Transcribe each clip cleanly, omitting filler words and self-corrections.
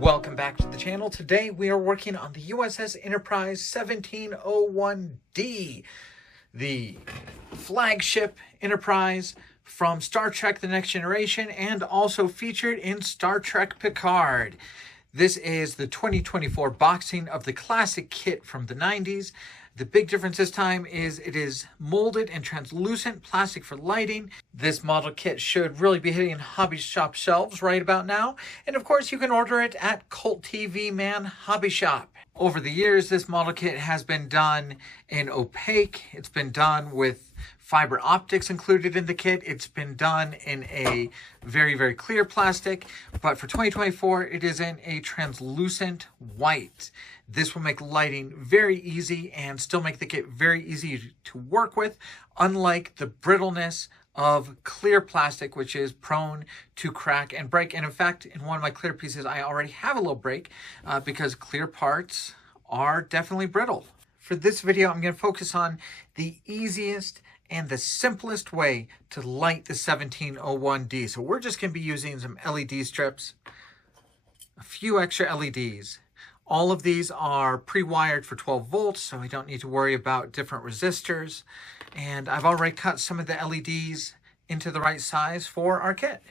Welcome back to the channel. Today we are working on the USS Enterprise 1701D, the flagship Enterprise from Star Trek The Next Generation and also featured in Star Trek Picard. This is the 2024 boxing of the classic kit from the 90s. The big difference this time is it is molded in translucent plastic for lighting. This model kit should really be hitting hobby shop shelves right about now. And of course, you can order it at CultTVman Hobby Shop. Over the years, this model kit has been done in opaque. It's been done with fiber optics included in the kit. It's been done in a very, very clear plastic. But for 2024, it is in a translucent white. This will make lighting very easy and still make the kit very easy to work with, unlike the brittleness of clear plastic, which is prone to crack and break. And in fact, in one of my clear pieces, I already have a little break because clear parts are definitely brittle. For this video, I'm going to focus on the easiest and the simplest way to light the 1701D. So we're just going to be using some LED strips, a few extra LEDs. All of these are pre-wired for 12 volts, so we don't need to worry about different resistors. And I've already cut some of the LEDs into the right size for our kit.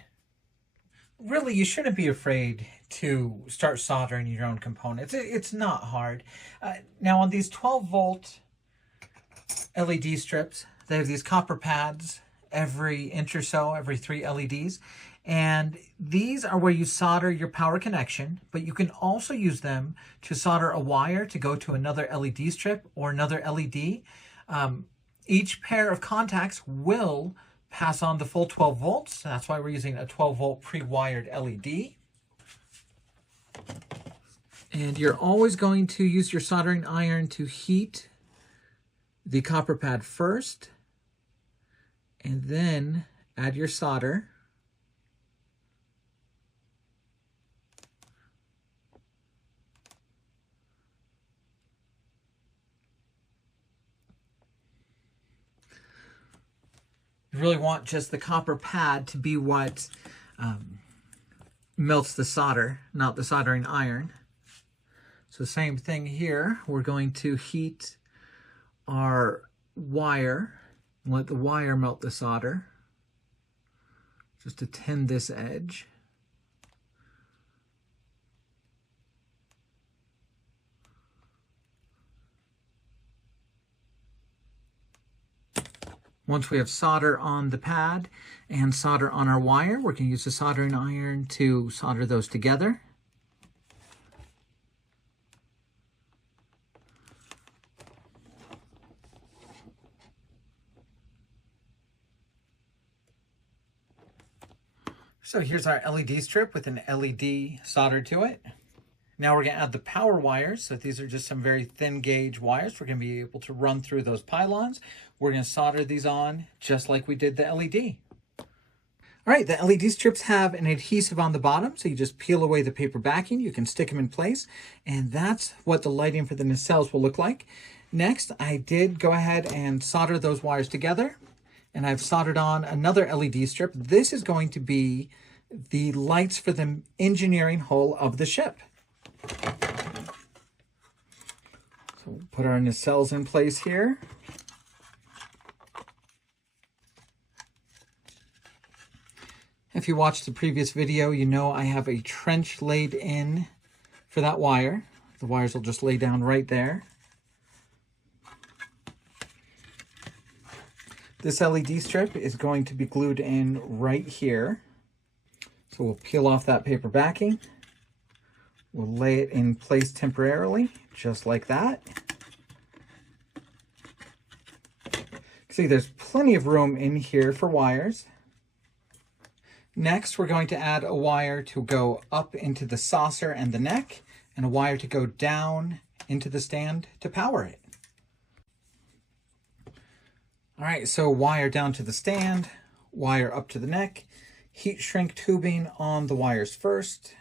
Really, you shouldn't be afraid to start soldering your own components. It's not hard. Now on these 12 volt LED strips, they have these copper pads every inch or so, every 3 LEDs. And these are where you solder your power connection, but you can also use them to solder a wire to go to another LED strip or another LED. Each pair of contacts will pass on the full 12 volts. That's why we're using a 12 volt pre-wired LED. And you're always going to use your soldering iron to heat the copper pad first, and then add your solder. You really want just the copper pad to be what melts the solder, not the soldering iron. So same thing here. We're going to heat our wire and let the wire melt the solder just to tin this edge. Once we have solder on the pad and solder on our wire, we're going to use the soldering iron to solder those together. So here's our LED strip with an LED soldered to it. Now we're going to add the power wires. So these are just some very thin gauge wires. We're going to be able to run through those pylons. We're going to solder these on just like we did the LED. All right, the LED strips have an adhesive on the bottom, so you just peel away the paper backing. You can stick them in place, and that's what the lighting for the nacelles will look like. Next, I did go ahead and solder those wires together, and I've soldered on another LED strip. This is going to be the lights for the engineering hull of the ship. So we'll put our nacelles in place here. If you watched the previous video, you know I have a trench laid in for that wire. The wires will just lay down right there. This LED strip is going to be glued in right here. So we'll peel off that paper backing. We'll lay it in place temporarily, just like that. See, there's plenty of room in here for wires. Next, we're going to add a wire to go up into the saucer and the neck, and a wire to go down into the stand to power it. All right, so wire down to the stand, wire up to the neck, heat shrink tubing on the wires first.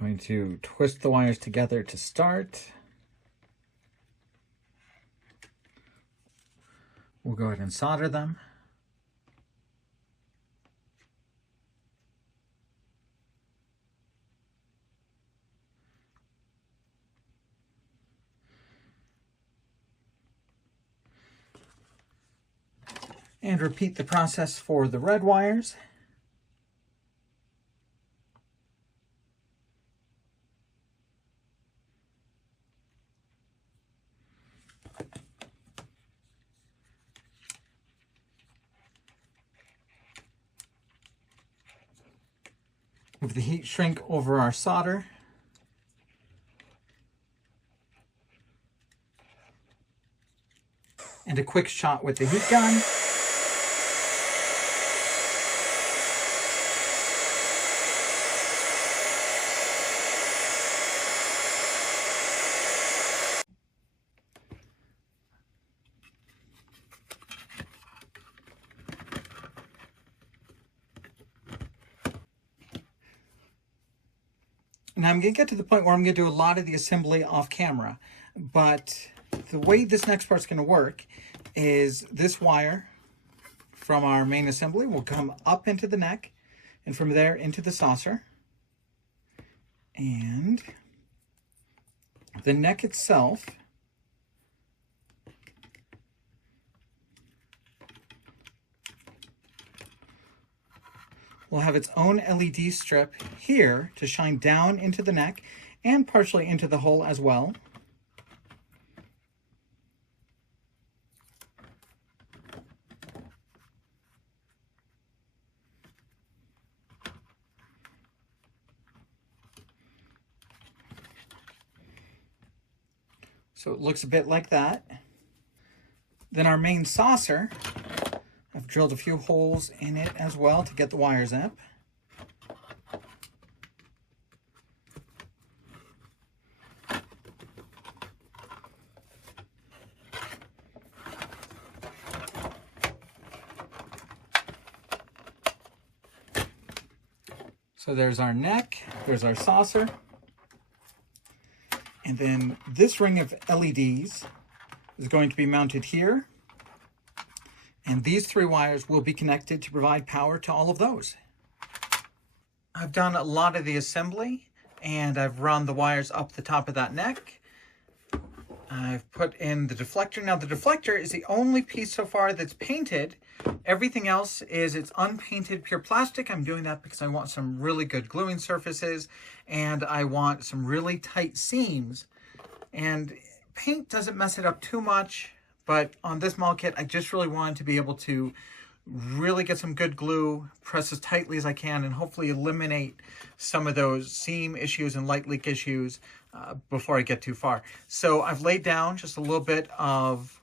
Going to twist the wires together to start. We'll go ahead and solder them. And repeat the process for the red wires. Move the heat shrink over our solder. And a quick shot with the heat gun. Now I'm going to get to the point where I'm going to do a lot of the assembly off camera, but the way this next part's going to work is this wire from our main assembly will come up into the neck and from there into the saucer. And the neck itself will have its own LED strip here to shine down into the neck and partially into the hole as well. So it looks a bit like that. Then our main saucer, I've drilled a few holes in it as well to get the wires up. So there's our neck, there's our saucer. And then this ring of LEDs is going to be mounted here. And these three wires will be connected to provide power to all of those. I've done a lot of the assembly and I've run the wires up the top of that neck. I've put in the deflector. Now the deflector is the only piece so far that's painted. Everything else is it's unpainted pure plastic. I'm doing that because I want some really good gluing surfaces and I want some really tight seams. And paint doesn't mess it up too much, but on this model kit, I just really wanted to be able to really get some good glue, press as tightly as I can, and hopefully eliminate some of those seam issues and light leak issues before I get too far. So I've laid down just a little bit of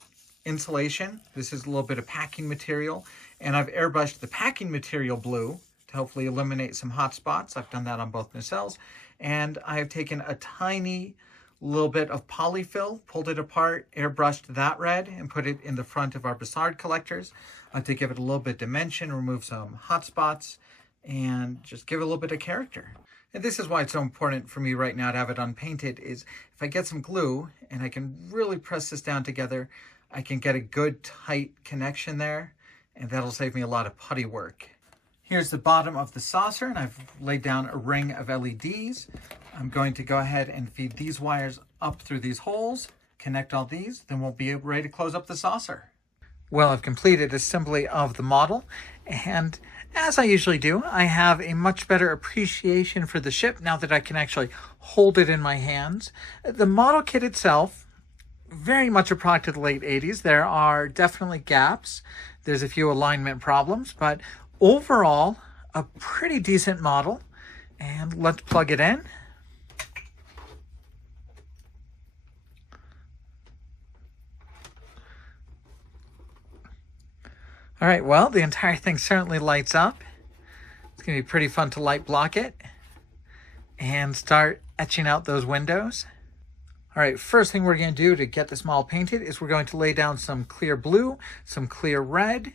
insulation. This is a little bit of packing material, and I've airbrushed the packing material blue to hopefully eliminate some hot spots. I've done that on both nacelles, and I've taken a tiny little bit of polyfill, pulled it apart, airbrushed that red, and put it in the front of our Bassard collectors to give it a little bit of dimension, remove some hot spots, and just give it a little bit of character. And this is why it's so important for me right now to have it unpainted, is if I get some glue and I can really press this down together, I can get a good tight connection there, and that'll save me a lot of putty work. Here's the bottom of the saucer, and I've laid down a ring of LEDs. I'm going to go ahead and feed these wires up through these holes, connect all these, then we'll be ready to close up the saucer. Well, I've completed assembly of the model, and as I usually do, I have a much better appreciation for the ship now that I can actually hold it in my hands. The model kit itself, very much a product of the late 80s. There are definitely gaps. There's a few alignment problems, but overall, a pretty decent model. And let's plug it in. All right, well, the entire thing certainly lights up. It's going to be pretty fun to light block it and start etching out those windows. All right, first thing we're going to do to get this model painted is we're going to lay down some clear blue, some clear red,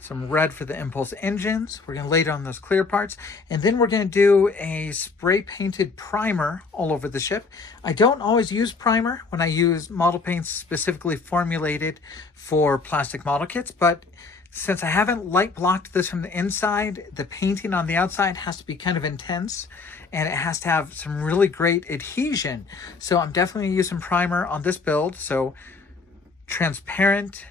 some red for the impulse engines. We're going to lay down those clear parts, and then we're going to do a spray painted primer all over the ship. I don't always use primer when I use model paints specifically formulated for plastic model kits, but since I haven't light blocked this from the inside, the painting on the outside has to be kind of intense, and it has to have some really great adhesion. So I'm definitely going to use some primer on this build. So transparent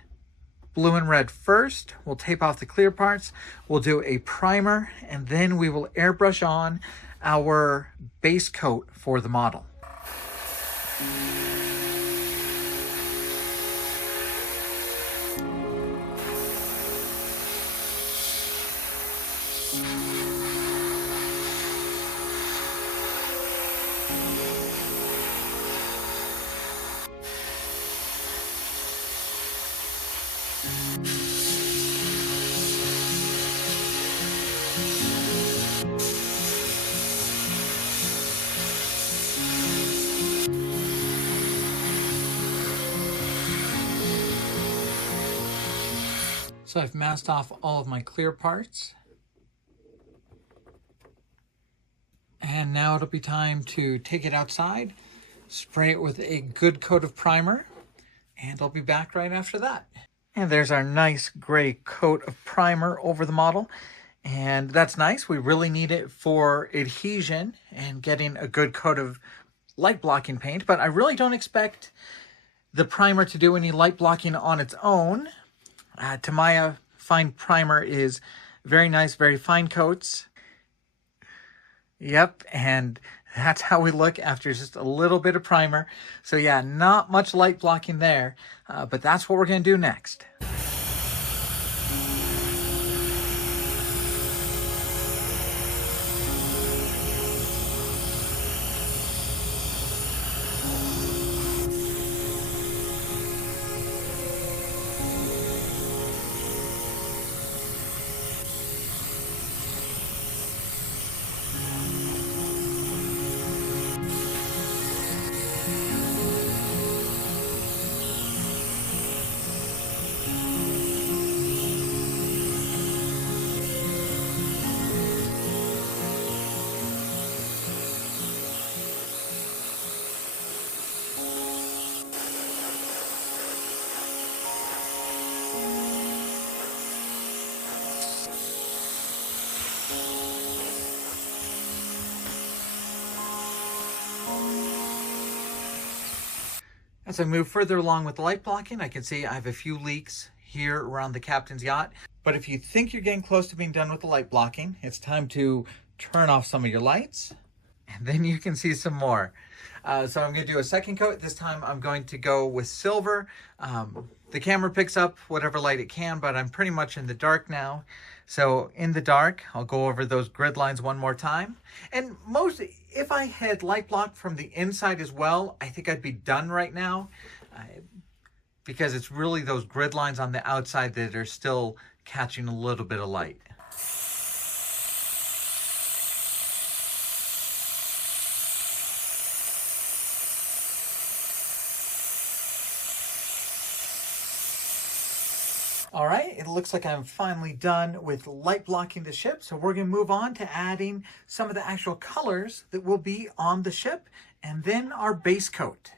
blue and red first. We'll tape off the clear parts. We'll do a primer, and then we will airbrush on our base coat for the model. So I've masked off all of my clear parts. And now it'll be time to take it outside, spray it with a good coat of primer, and I'll be back right after that. And there's our nice gray coat of primer over the model. And that's nice. We really need it for adhesion and getting a good coat of light blocking paint, but I really don't expect the primer to do any light blocking on its own. Tamiya Fine Primer is very nice, very fine coats. Yep, and that's how we look after just a little bit of primer. So yeah, not much light blocking there, but that's what we're going to do next. As I move further along with the light blocking, I can see I have a few leaks here around the captain's yacht. But if you think you're getting close to being done with the light blocking, it's time to turn off some of your lights, and then you can see some more. So I'm going to do a second coat. This time I'm going to go with silver. The camera picks up whatever light it can, but I'm pretty much in the dark now. So in the dark, I'll go over those grid lines one more time. And if I had light blocked from the inside as well, I think I'd be done right now. Because it's really those grid lines on the outside that are still catching a little bit of light. All right, it looks like I'm finally done with light blocking the ship. So we're gonna move on to adding some of the actual colors that will be on the ship and then our base coat.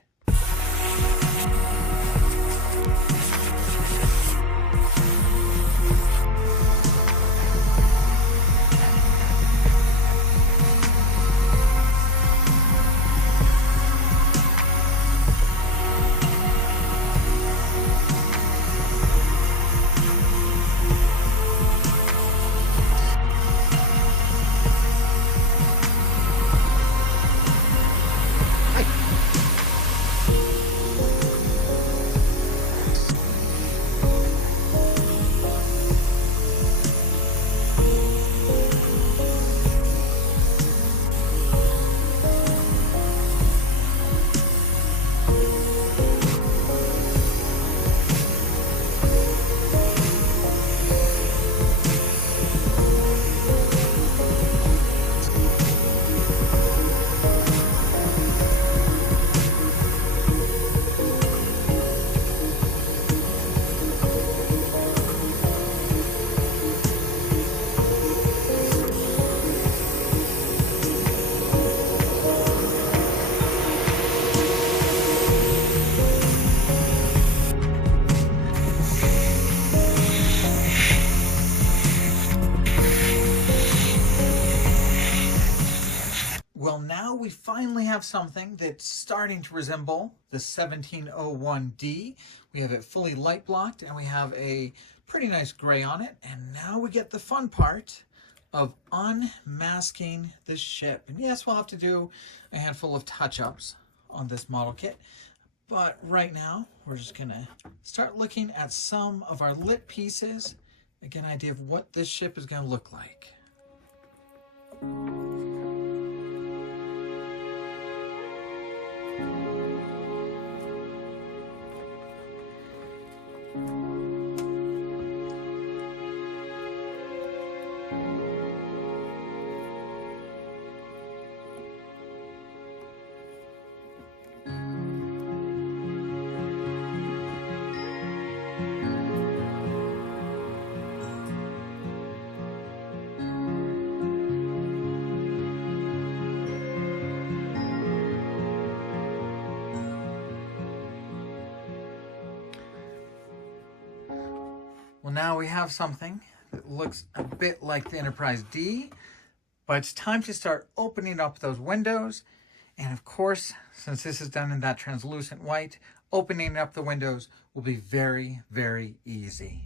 finally have something that's starting to resemble the 1701D. We have it fully light blocked and we have a pretty nice gray on it. And now we get the fun part of unmasking the ship. And yes, we'll have to do a handful of touch-ups on this model kit. But right now, we're just gonna start looking at some of our lit pieces, get an idea of what this ship is gonna look like. Well, now we have something that looks a bit like the Enterprise D, but it's time to start opening up those windows. And of course, since this is done in that translucent white, opening up the windows will be very, very easy.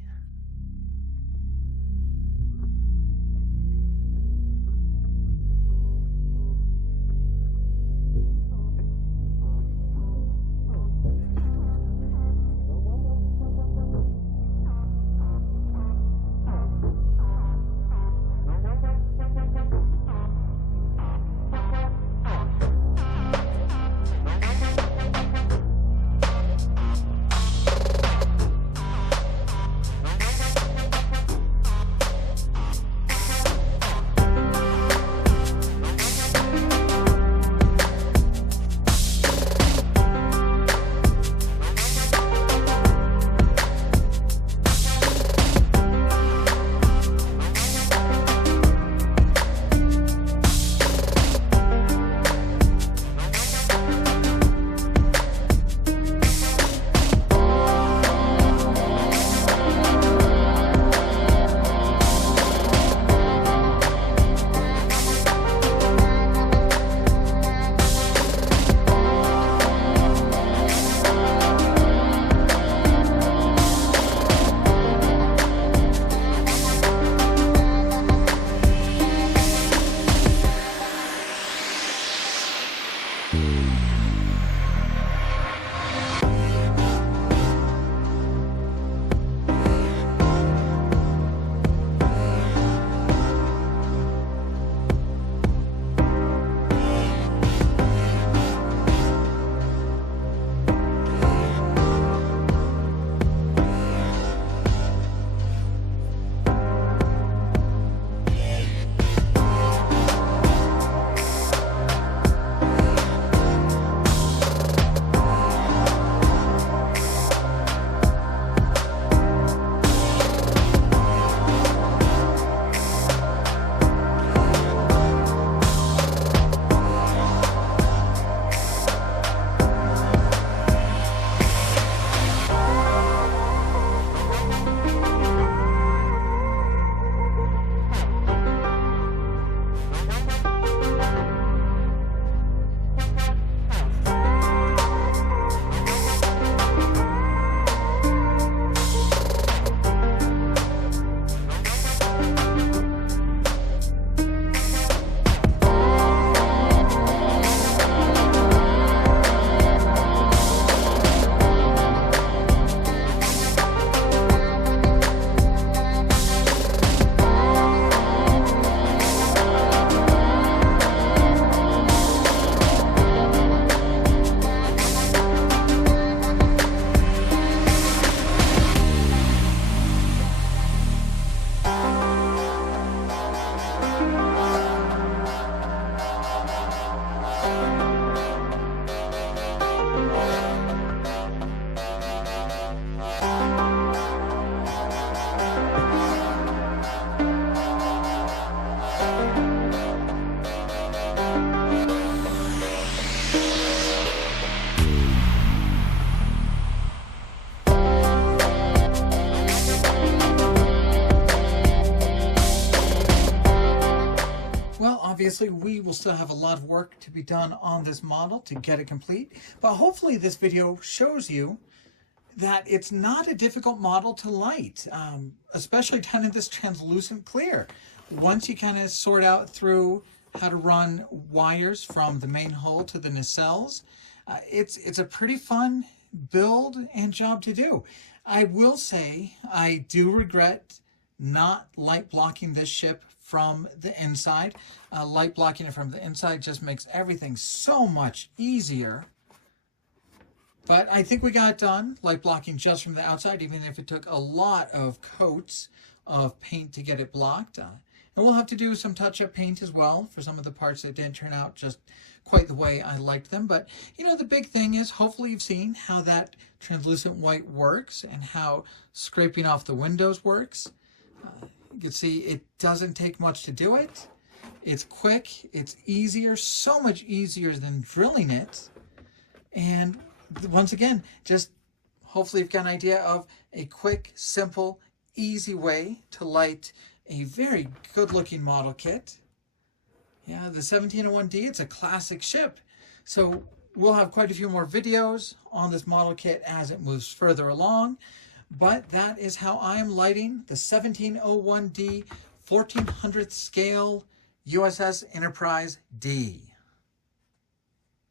Obviously, we will still have a lot of work to be done on this model to get it complete, but hopefully this video shows you that it's not a difficult model to light, especially down in this translucent clear. Once you kind of sort out through how to run wires from the main hull to the nacelles, it's a pretty fun build and job to do. I will say I do regret not light blocking this ship from the inside. Light blocking it from the inside just makes everything so much easier. But I think we got it done, light blocking just from the outside, even if it took a lot of coats of paint to get it blocked. And we'll have to do some touch-up paint as well for some of the parts that didn't turn out just quite the way I liked them. But, you know, the big thing is hopefully you've seen how that translucent white works and how scraping off the windows works. You can see it doesn't take much to do it. It's quick, it's easier, so much easier than drilling it. And once again, just hopefully you've got an idea of a quick, simple, easy way to light a very good-looking model kit. Yeah, the 1701D, it's a classic ship. So we'll have quite a few more videos on this model kit as it moves further along. But that is how I am lighting the 1701D 1400th scale USS Enterprise D.